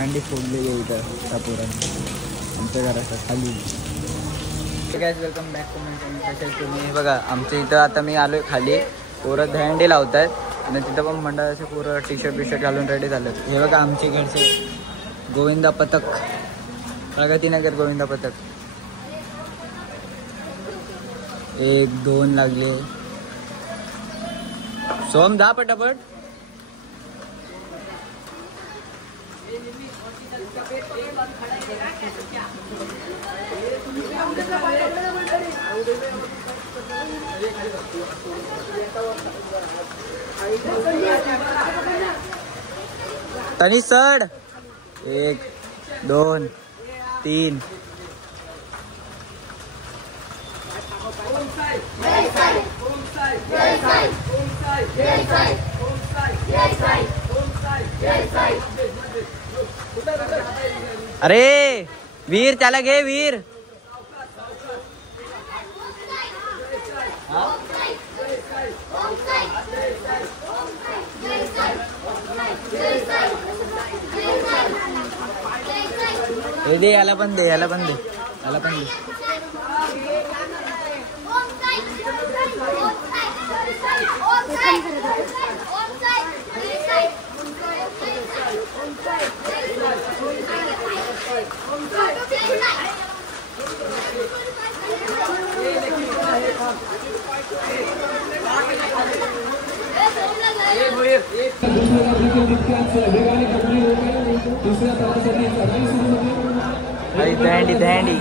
हंडी फोडलेली आहे इथं त्या पोरांनी आमच्या घराच्या खाली. Guys welcome back to my channel. कसे तुम्ही? बघा आमच्या इथं आता मी आलोय खाली, पोरं दहंडी लावत आहेत आणि तिथं पण मंडळाचे पोरं टी शर्ट घालून रेडी झालेत. हे बघा आमच्या इकडचे गोविंदा पथक, प्रगतीनगर गोविंदा पथक. 1 2 लागले. सोम दा पटापट. तनी सड. 1 2 3. अरे वीर त्याला घे वीर. हे दे, याला पण दे, याला पण दे, याला पण दे. दहंडी दहंडी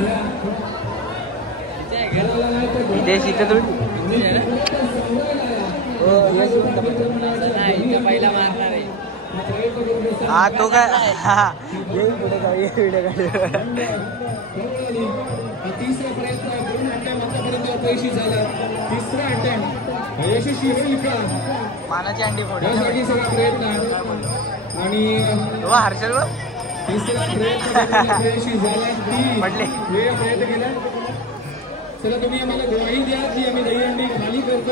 विदेश इथं थोडी. पहिला मारणार आहे हा तो काय. येईल पुढे जाऊ, ये व्हिडिओ काढ. तिसरा प्रयत्न 2 अटेम्प्ट आतापर्यंत अपयशी झाला. तिसरा अटेम्प्ट यशस्वी होईल का? मानाची अंडी फोड. यासाठी सगळा प्रयत्न आणि हर्षल तिसरा प्रयत्न अपयशी झाला. पडले वेळ प्रयत्न केला. चला तुम्ही आम्हाला ग्वाही द्या की आम्ही दहीहंडी खाली करतो.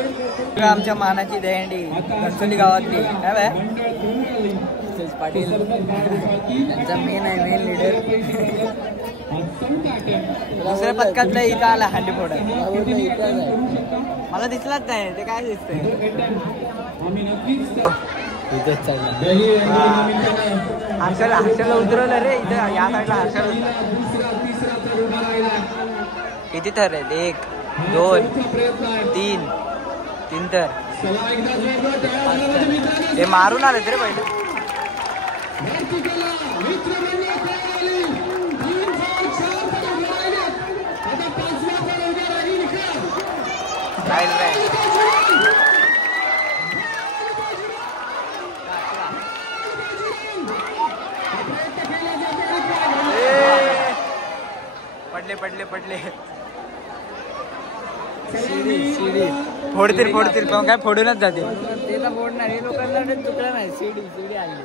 आमच्या मानाची दहीहंडी घरचोली गावातली काय बाय पाटील त्यांचा मेन आहे, मेन लीडर. दुसऱ्या पथकातला इथं आला हंडी फोडा. मला दिसलाच नाही ते काय दिसतंय. इथेच चाललं. हर्षला उतरवलं रे इथं. या साईडला हर्षल. किती थर आहेत? 1 2 3 3 तर ते मारून आले रे पहिले. पडले पडले पडले. शिडी फोडतील फोडतील पण काय फोडूनच जाते. त्याला फोडणार हे लोकांना चुकलं नाही. शिडी आली.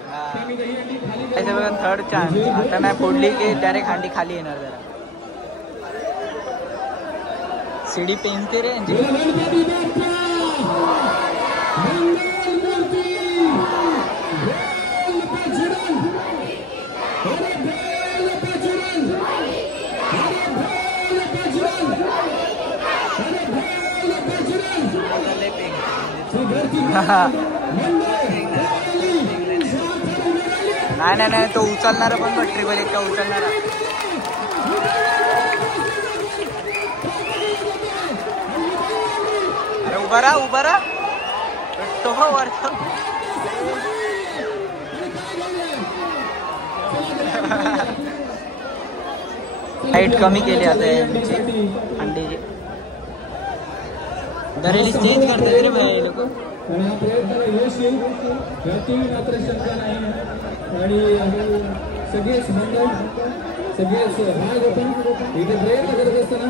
Third chance. आता नाही फोडली की डायरेक्ट हांडी खाली येणार. जरा शिडी पेनते रे. नाही नाही नाही, तो उचलणार पण ट्रिपल एक का उचलणार. अरे उभा राहा उभा राहा. तो वर हाईट कमी केली आता यांची अंडीची. दरेली चेंज करतात रे भाई लोक. आणि हा प्रयत्न यश येईल याची मात्र शंका नाही. आणि सगळेच मंडळ सगळेच भाग होता इथे प्रयत्न करत असताना.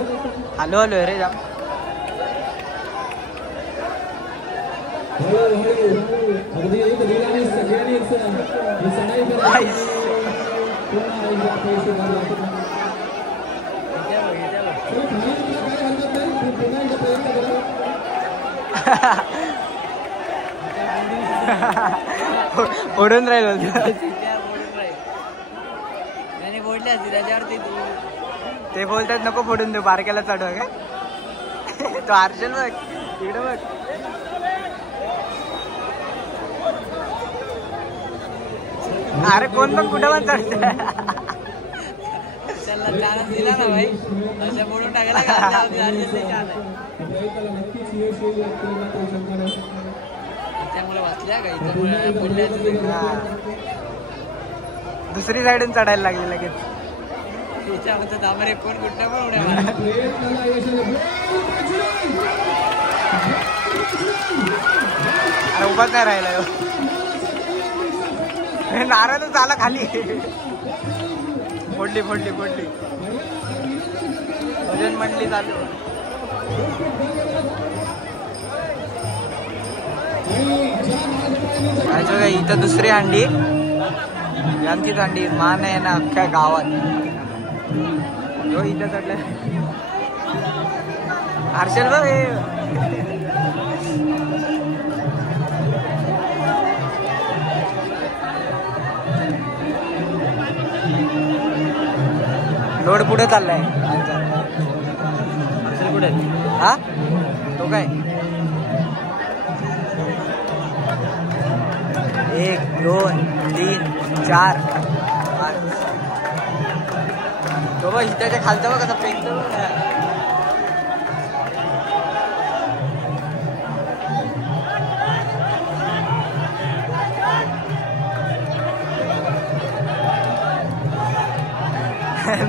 हॅलो हॅलो रे जा. हळूहळू अगदी एक दिलाने सगळ्यांनीच चढाई करायची. फोडून राहील. फोडली असती त्याच्यावरती. ते बोलतात नको फोडून देऊ, बारक्याला चढवा काय. तो हर्षल बघ इकडे बघ. अरे कोण पण कुठं पण चढत. चला चान्स दिला ना भाई, असं बोलून टाकायला. त्यामुळे वाचल्या का इथं दुसरी साईडून चढायला लागली लगेच. कोण कुठं पण उड्या मारा. अरे उभाच नाही राहिला नारायणच आला खाली. फोडली फोडली फोडली. भजन मंडळी चालू. इथं दुसरी अंडी, यांचीच अंडी. मान आहे ना अख्ख्या गावात. इथं चढलं हर्षल बघ. लोड पुढे चाललाय. हर्षल कुठे हा तो काय. 1 2 3 4 5. तो बघ हिच्याच्या खालचा बघ कसा फेकतो.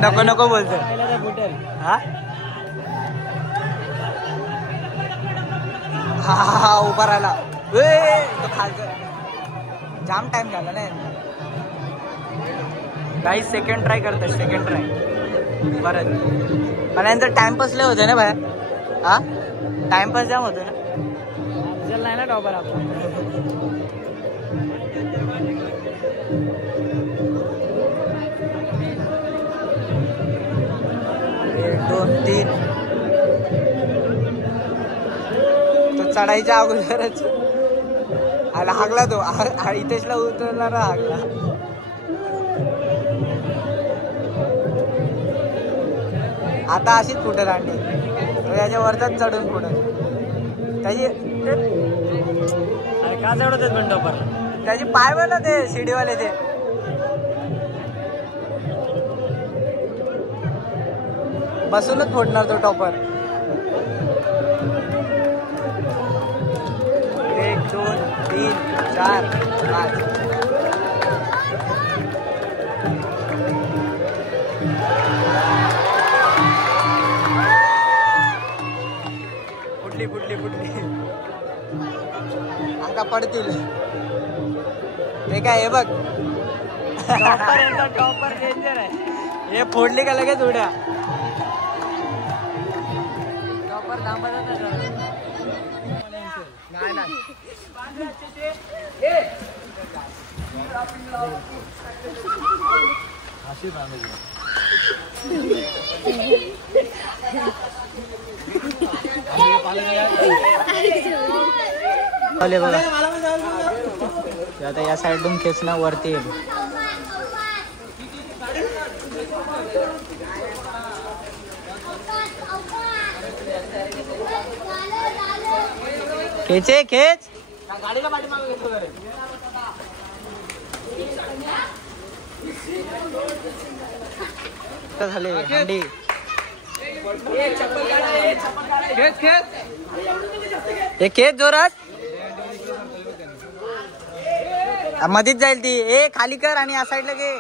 नको नको बोलतो. हा हा उभा राहिला. तो खालचा जाम टाइम झाला ना. काही सेकंड ट्राय करतात. सेकंड ट्राय परत. पण यांचा टाइमपास लय होतं ना बाहेर. हा टाइमपास जाम होतो ना. नाही ना टॉपर आपण. 1 2 3. तो चढायच्या अगोदरच आला हागला. तो इथेचला उतरला ना हागला. आता अशीच फुटत अंडी. तो याच्या वरचाच चढून फुटत. त्याची का चढवतात पण टॉपर. त्याची पाय बघ ना ते शिडीवाले ते. बसूनच फोडणार तो टॉपर. 1 2 3 4 5. फुटली फुटली फुटली. आता पडतील ते काय. हे बघ टॉपर डेंजर आहे. हे फोडली का लगेच उड्या. टॉपर थांबतच नाही ना. बघा आता या साईडून खेचणं वरती येईल. खेचे खेच. गाडीला पाठीमागे घेतो रे. झाले हंडी. खेच खेच. हे खेच जोरात. मधीच जाईल ती. ए खाली कर आणि या साईडला घे.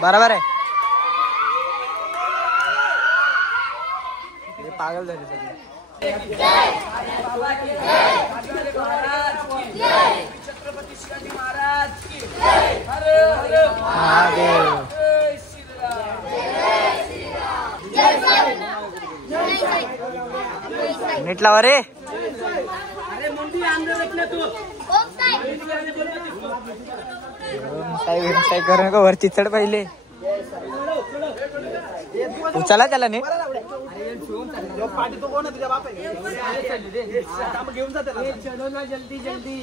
बरोबर आहे. हे पागल झाले सगळे. छत्रपती शिवाजी महाराज की हर हर महादेव. नीट लावा रे. करू नका. वरती चढ पहिले. उचला त्याला नीट. पाठी तो कोण तुझ्या बाप घेऊन जाते जल्दी जल्दी.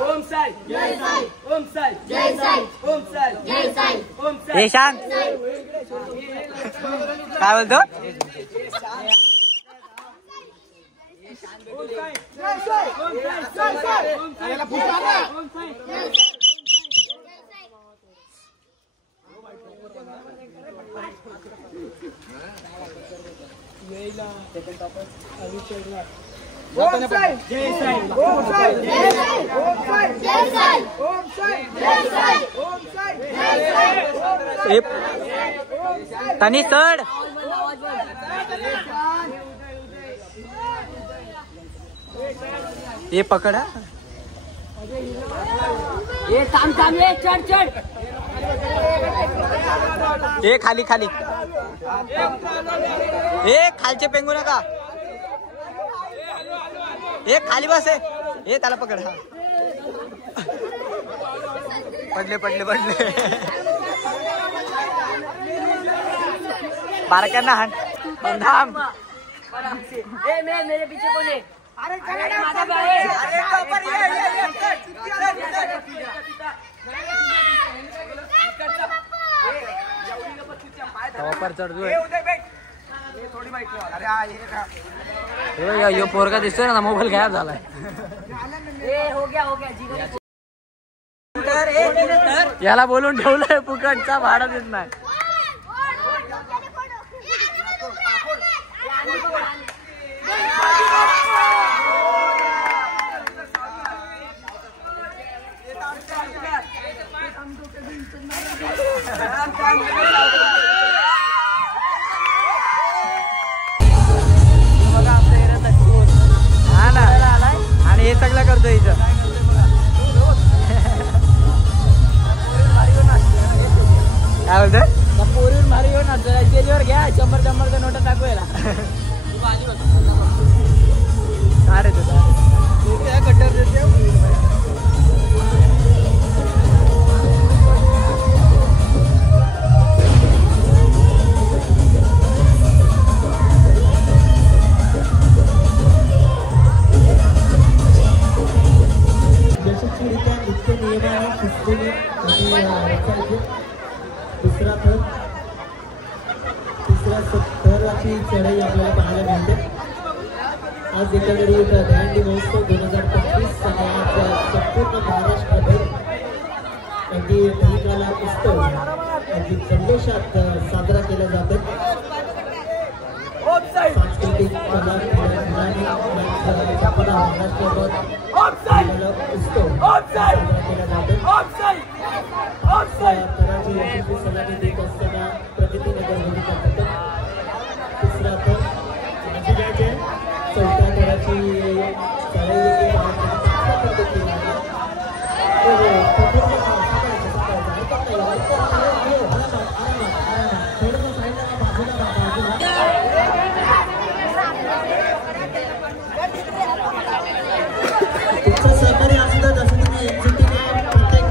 ओम साई जय साई ओम साई जय साई ओम साई जय साई ओम साई. शांत काय बोलतो. तनी चढ. ये पकड. ये थांब थांब ये चढ चढ. हे खाली खाली. हे खालचे पेंगू नका. हे खाली बस. हे त्याला पकड. हा पडले पडले पडले. बारक्यांना हाण. थांब. मेरे पीछे कोण आहे. अरे माझा भाई. यो पोरगा दिसतोय ना मोबाईल गायब झालाय. हो गया याला बोलून ठेवलंय फुकटचा भाडा देत नाही. आणि हे सगळं करतो इथं. काय बोलतोय. पोरीवर भारी घेऊन स्टेजवर घ्या. 100 नोटा टाकू याला. अरे तुझा कट्टर देते. यशस्वीरित्या नित्य नियमाने शिस्तेने तिसरा थर तिसऱ्या थराची चढाई आपल्याला पाहायला मिळते. आज एकंदरीत दहीहंडी महोत्सव 2025 आणि आज संपूर्ण महाराष्ट्रभर अगदी दहीकाला उत्सव अगदी जल्लोषात साजरा केला जातो. सांस्कृतिक कला महाराष्ट्रभर उत्सव साजरा केला जातो. थराची यशस्वी सलामी देत असताना प्रगतीनगर होळीचा पथक तिसरा थर माझी घ्यायचे. चौथ्या थराची चढाई तुमचं सहकार्य असतं. जसं तुम्ही एकजुटीने प्रत्येक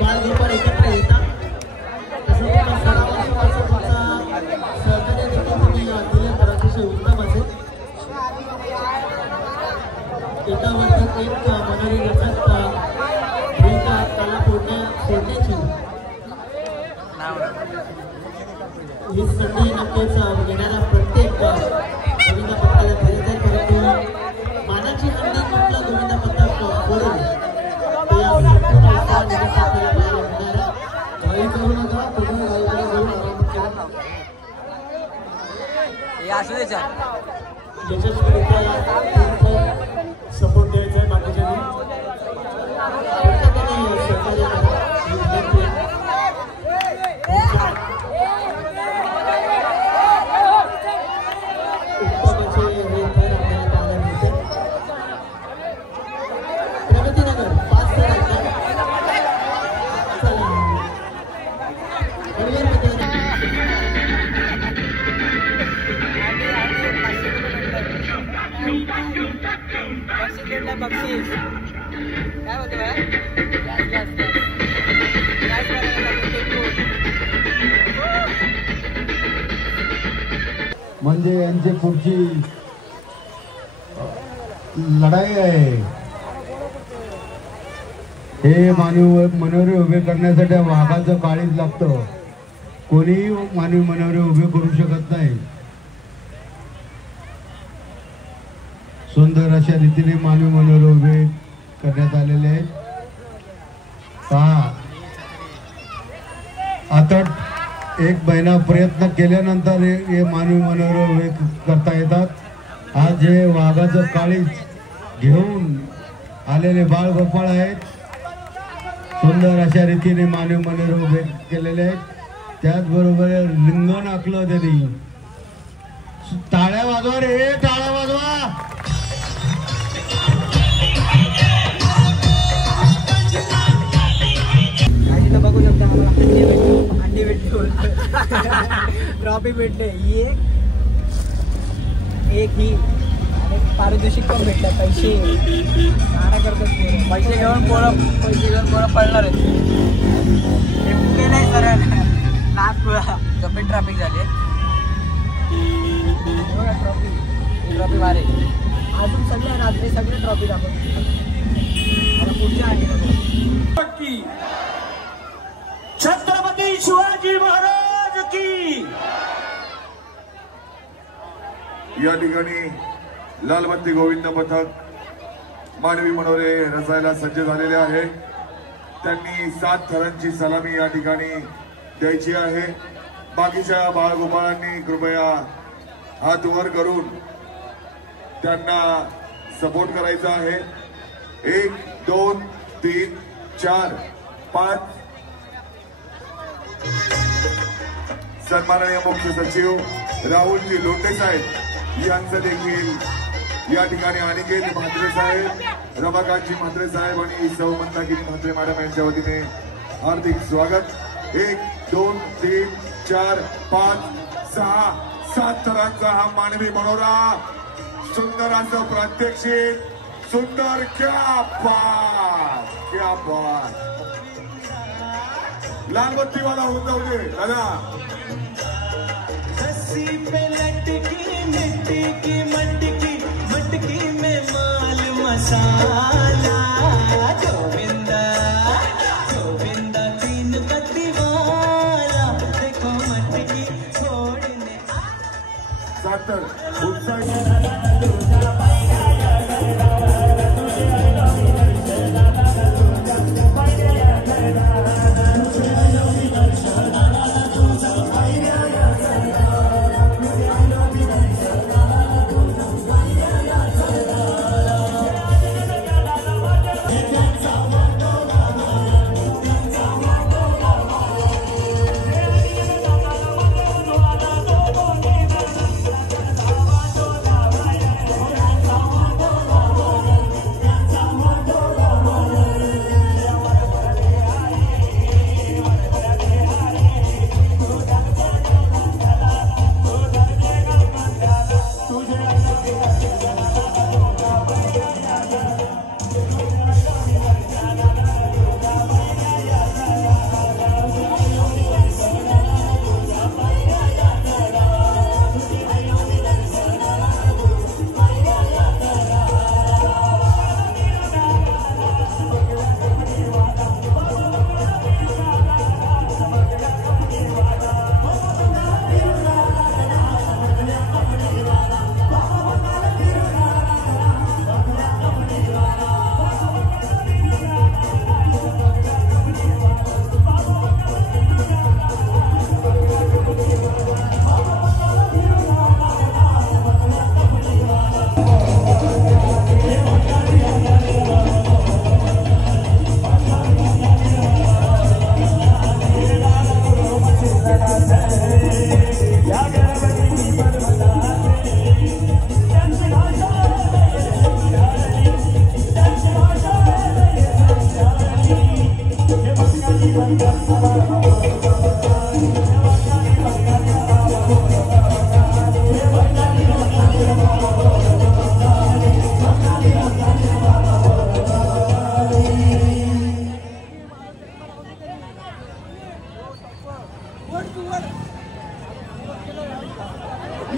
बालगोपाळ एकत्र येतात तसं तुमचा सरावाचं तुमचा सहकार्य देखील तुम्ही दिलं तर अतिशय उत्तम असेल. एकावरती एक मनोरंजक भूमिका कला सोडण्याची ही संधी नक्कीच येणारा प्रत्येक गोविंदा पथकाला खरेदी परंतु मानाची हंडी कुठला गोविंदा पथक फोडेल ते आपल्याला पाहायला मिळणार. घाई करू नका. तुम्ही घाईकडे जाऊन यशस्वीरित्या सपोर्ट द्यायचा आहे. बाकीच्यांनी प्रत्येकाने सहकार्य करा. उत्तमाचे हे थर आपल्याला पाहायला मिळते. प्रगतीनगर 5 थर आहेत. चला बक्षीस म्हणजे यांची पुढची लढाई आहे. हे मनोरे उभे करण्यासाठी वाघाचं काळीज लागतं. कोणीही मानवी मनोरे उभे करू शकत नाही. सुंदर अशा रीतीने मानवी मनोरे उभे करण्यात आलेले आहेत. पहा, आता एक महिना प्रयत्न केल्यानंतर हे मानवी मनोरे उभे करता येतात. आज हे वाघाचं काळीज घेऊन आलेले बाळगोपाळ आहेत. सुंदर अशा रीतीने मानवी मनोरे उभे केलेले आहेत. त्याचबरोबर लिंगण आखलं त्यांनी. टाळ्या वाजवा रे, टाळ्या वाजवा. बघू शकता आम्हाला अंडी भेटली ट्रॉफी भेटले. ही एक ही आणि पारितोषिक पण भेटलं. पैसे मारा करतात. पैसे घेऊन पोरं पडणार आहेत. हे पुढे नाही सर नागपुरा कमी ट्रॅफिक झाले. बघा ट्रॉफी मारे अजून सगळे रात्री सगळे ट्रॉफी दाखवतो. आता पुढच्या अंडी छत्रपती शिवाजी महाराज की. या ठिकाणी लालबत्ती गोविंद पथक मानवी मनोरे रचायला सज्ज झालेले आहे. त्यांनी 7 थरांची सलामी या ठिकाणी द्यायची आहे. बाकीच्या बाळगोपाळांनी कृपया हात वर करून त्यांना सपोर्ट करायचा आहे. 1 2 3 4 5. सन्माननीय मुख्य सचिव राहुलजी लोंढे साहेब यांचं देखील या ठिकाणी अनिकेत म्हात्रे साहेब, रमाकांतजी म्हात्रे साहेब आणि सौ मंदाकिनी म्हात्रे मॅडम यांच्या वतीने हार्दिक स्वागत. 1 2 3 4 5 6 7 थरांचा हा मानवी मनोरा. सुंदर असं प्रात्यक्षिक. सुंदर. क्या बात, क्या बात. लालबत्ती वाला होऊन जाऊ दे दादा. रस्सी पे लटकी मिट्टी की मटकी, मटकी में माल मसाला. गोविंदा गोविंदा 3 पत्ती वाला, देखो मटकी फोड़ने. सातर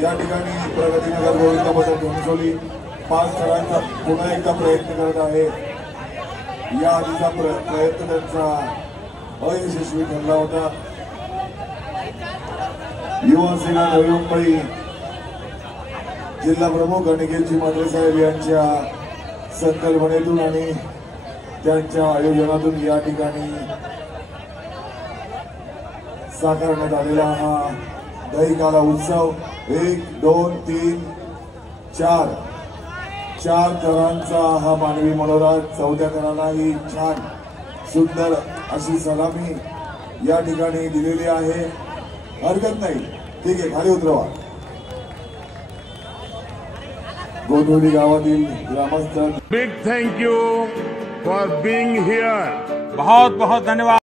या ठिकाणी प्रगतीनगर गोविंद पथक घनसोली 5 थरांचा पुन्हा एकदा प्रयत्न करत आहे. या आधीचा प्रयत्न त्यांचा अयशस्वी ठरला होता. युवा सेना नवी मुंबई जिल्हा प्रमुख अनिकेतजी म्हात्रे साहेब यांच्या संकल्पनेतून आणि त्यांच्या आयोजनातून या ठिकाणी साकारण्यात आलेला हा दहीकाला उत्सव 1 2 3 4 थरांचा हा मानवी मनोरा. 4थ्या थराला ही छान सुंदर अशी सलामी या ठिकाणी दिलेली आहे. हरकत नाही, ठीक आहे, खाली उतरवा. गोंधळी गावातील ग्रामस्थ big thank you for being here. बहुत बहुत धन्यवाद.